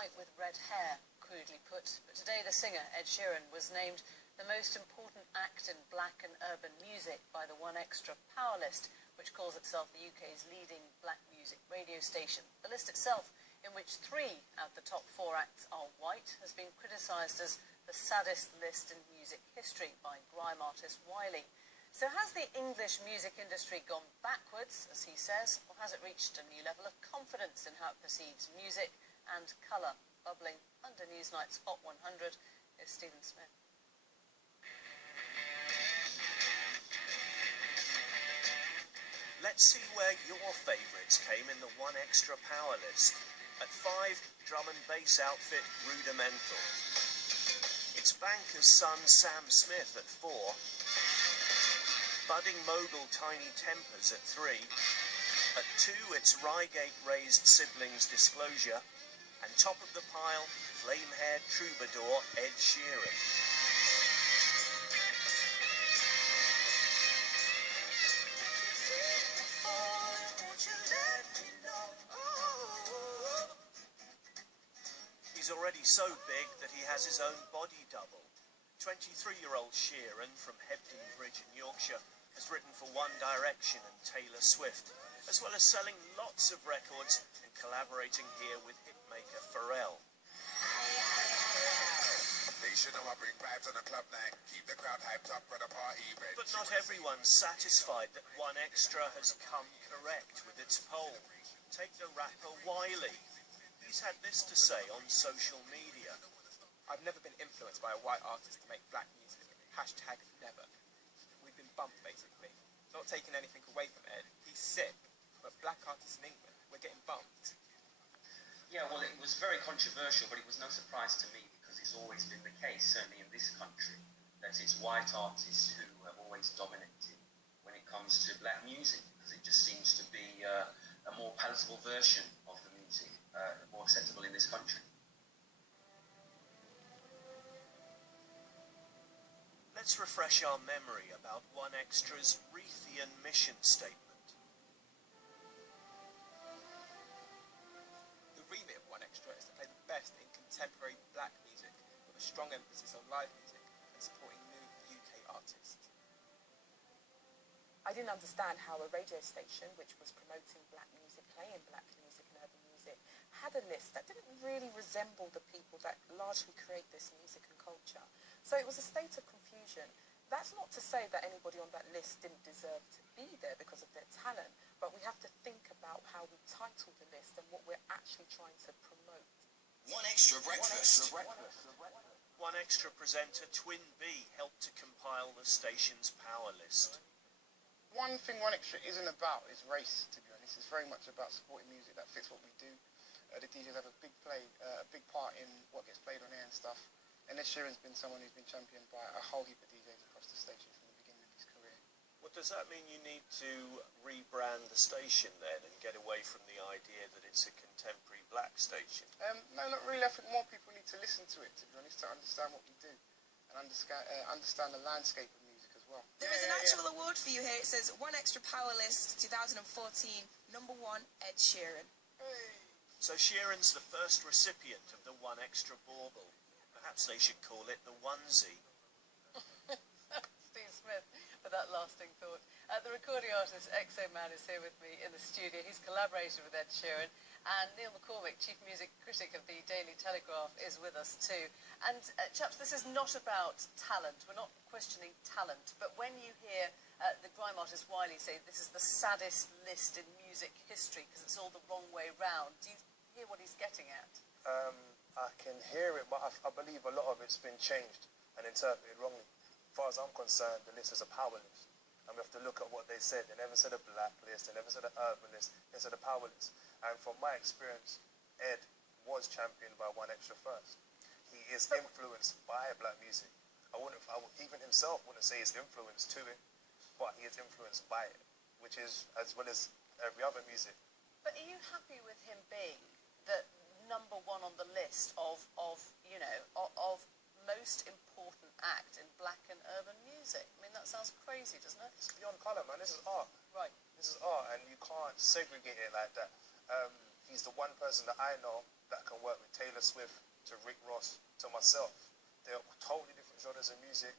white with red hair, crudely put. But today the singer, Ed Sheeran, was named the most important act in black and urban music by the 1Xtra powerlist, which calls itself the UK's leading black music radio station. The list itself, in which 3 out of the top 4 acts are white, has been criticised as the saddest list in music history by grime artist Wiley. So has the English music industry gone backwards, as he says, or has it reached a new level of confidence in how it perceives music and colour? Bubbling under Newsnight's Hot 100 is Stephen Smith. Let's see where your favourites came in the 1Xtra power list. At 5, drum and bass outfit Rudimental. It's banker's son Sam Smith at 4. Budding mogul Tiny Tempers at 3. At 2, it's Reigate raised siblings Disclosure. And top of the pile, flame-haired troubadour Ed Sheeran. He's already so big that he has his own body double. 23-year-old Sheeran from Hebden Bridge in Yorkshire has written for One Direction and Taylor Swift, as well as selling lots of records and collaborating here with hitmaker Pharrell. They should know I bring vibes on a club night, keep the crowd hyped up for the party. But not everyone's satisfied that 1Xtra has come correct with its poll. Take the rapper Wiley. He's had this to say on social media. I've never been influenced by a white artist to make black music. Hashtag never. We've been bumped, basically. Not taking anything away from Ed. He's sick. But black artists in England, we're getting bumped. Yeah, well, it was very controversial, but it was no surprise to me because it's always been the case, certainly in this country, that it's white artists who have always dominated when it comes to black music, because it just seems to be a more palatable version of the music, more acceptable in this country. Let's refresh our memory about 1Xtra's Reithian mission statement. The remit of 1Xtra is to play the best in contemporary black music with a strong emphasis on live music and supporting new UK artists. I didn't understand how a radio station which was promoting black music, playing black music and urban music, had a list that didn't really resemble the people that largely create this music and culture. So it was a state of confusion. That's not to say that anybody on that list didn't deserve to be there because of their talent, but we have to think about how we title the list and what we're actually trying to promote. 1Xtra breakfast. 1Xtra presenter Twin B helped to compile the station's power list. One thing 1Xtra isn't about is race, to be honest. It's very much about supporting music that fits what we do. The DJs have a big part in what gets played on air and stuff. And Ed Sheeran's been someone who's been championed by a whole heap of DJs across the station from the beginning of his career. Well, does that mean you need to rebrand the station then and get away from the idea that it's a contemporary black station? No, not really. I think more people need to listen to it, to be honest, to understand what we do and understand the landscape of music as well. There is an actual award for you here. It says 1Xtra Power List 2014, #1, Ed Sheeran. Hey. So Sheeran's the first recipient of the 1Xtra bauble. Perhaps they should call it the onesie. Steve Smith for that lasting thought. The recording artist Exo Man is here with me in the studio. He's collaborated with Ed Sheeran, and Neil McCormick, chief music critic of the Daily Telegraph, is with us too. And chaps, this is not about talent. We're not questioning talent, but when you hear the grime artist Wiley say this is the saddest list in music history because it's all the wrong way round, do you hear what he's getting at? I can hear it, but I believe a lot of it's been changed and interpreted wrongly. As far as I'm concerned, the list is a power list. And we have to look at what they said. They never said a black list, they never said an urban list, they said a power list. And from my experience, Ed was championed by 1Xtra first. He is influenced by black music. Even himself wouldn't say he's influenced to it, but he is influenced by it, which is as well as every other music. But are you happy with him being the #1 on the list of most important act in black and urban music? I mean, that sounds crazy, doesn't it? It's beyond colour, man. This is art. Right. This is art, and you can't segregate it like that. he's the one person that I know that can work with Taylor Swift to Rick Ross to myself. They're totally different genres of music,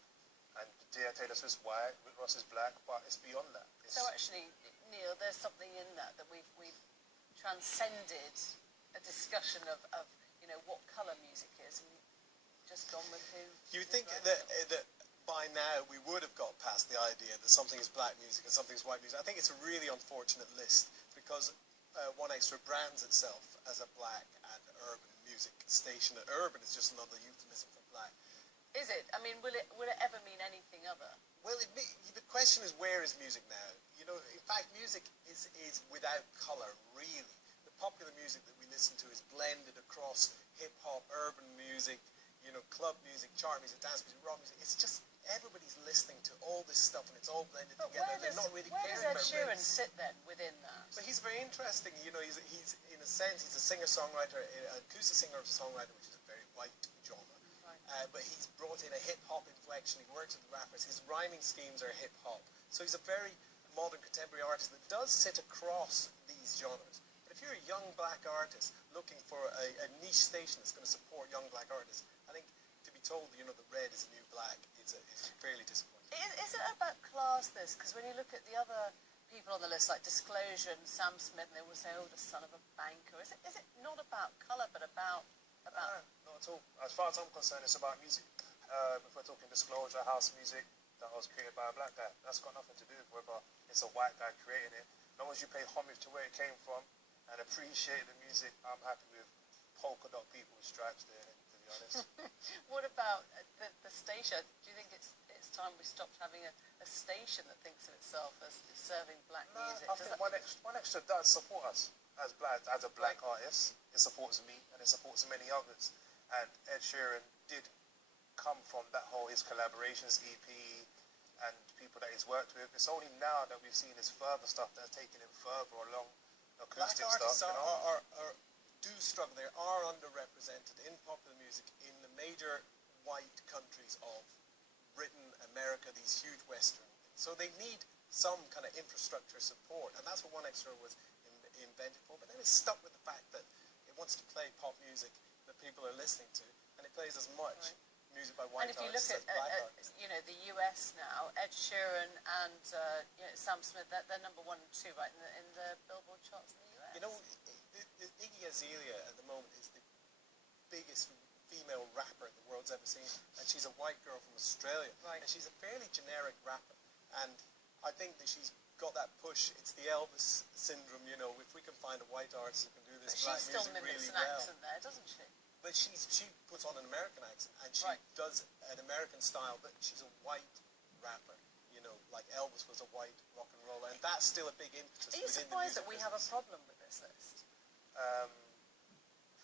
and Taylor Swift's white, Rick Ross is black, but it's beyond that. So actually, Neil, there's something in that we've transcended a discussion of what colour music is, and just gone with who. You would think that by now we would have got past the idea that something is black music and something is white music. I think it's a really unfortunate list because One Extra brands itself as a black and urban music station. And urban is just another euphemism for black. Is it? I mean, will it ever mean anything other? Well, the question is, where is music now? In fact, music is without colour, really. The popular music that we listen to is blended across hip-hop, urban music, club music, chart music, dance music, rock music. It's just everybody's listening to all this stuff and it's all blended together. They're not really caring about Where does Ed Sheeran sit then within that? But he's very interesting. He's in a sense, he's a singer-songwriter, an acoustic singer-songwriter, which is a very white genre. Right. But he's brought in a hip-hop inflection. He works with rappers. His rhyming schemes are hip-hop. So he's a very modern contemporary artist that does sit across these genres. But if you're a young black artist looking for a niche station that's going to support young black artists, I think to be told, the red is a new black is fairly disappointing. Is it about class, this? Because when you look at the other people on the list, like Disclosure and Sam Smith, and they will say, oh, the son of a banker. Is it not about colour, but about... Not at all. As far as I'm concerned, it's about music. If we're talking Disclosure, house music, that was created by a black guy. That's got nothing to do with whether it's a white guy creating it. As long as you pay homage to where it came from and appreciate the music, I'm happy with polka dot people with stripes there, to be honest. What about the station? Do you think it's time we stopped having a station that thinks of itself as serving black music? I think One Extra does support us as a black artist. It supports me and it supports many others. And Ed Sheeran did come from that whole his collaborations EP and people that he's worked with. It's only now that we've seen his further stuff that's taken him further along acoustic black artists stuff. Do struggle. They are underrepresented in popular music in the major white countries of Britain, America, these huge Western. So they need some kind of infrastructure support, and that's what One Extra was invented for. But then it's stuck with the fact that it wants to play pop music that people are listening to, and it plays as much music by white artists as black artists. The US now, Ed Sheeran and Sam Smith, they're number 1 and 2, right, in the Billboard charts in the US. Iggy Azalea at the moment is the biggest female rapper the world's ever seen, and she's a white girl from Australia, and she's a fairly generic rapper, and I think that she's got that push. It's the Elvis syndrome, if we can find a white artist who can do this black music really well. But she still mimics an accent there, doesn't she? But she puts on an American accent, and she does an American style, but she's a white rapper, like Elvis was a white rock and roller, and that's still a big impetus. Are you surprised that we have a problem with this list?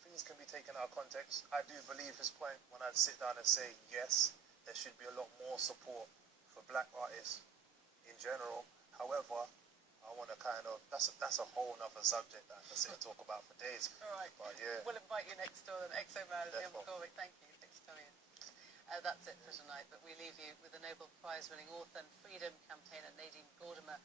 Things can be taken out of context. I do believe his point when I sit down and say, yes, there should be a lot more support for black artists in general. However, I want to that's a whole other subject that I can sit and talk about for days. All right. But yeah. We'll invite you next door then. Exo Man and Neil McCormick, thank you. Thanks for coming in. That's it for tonight, but we leave you with the Nobel Prize winning author and freedom campaigner Nadine Gordimer.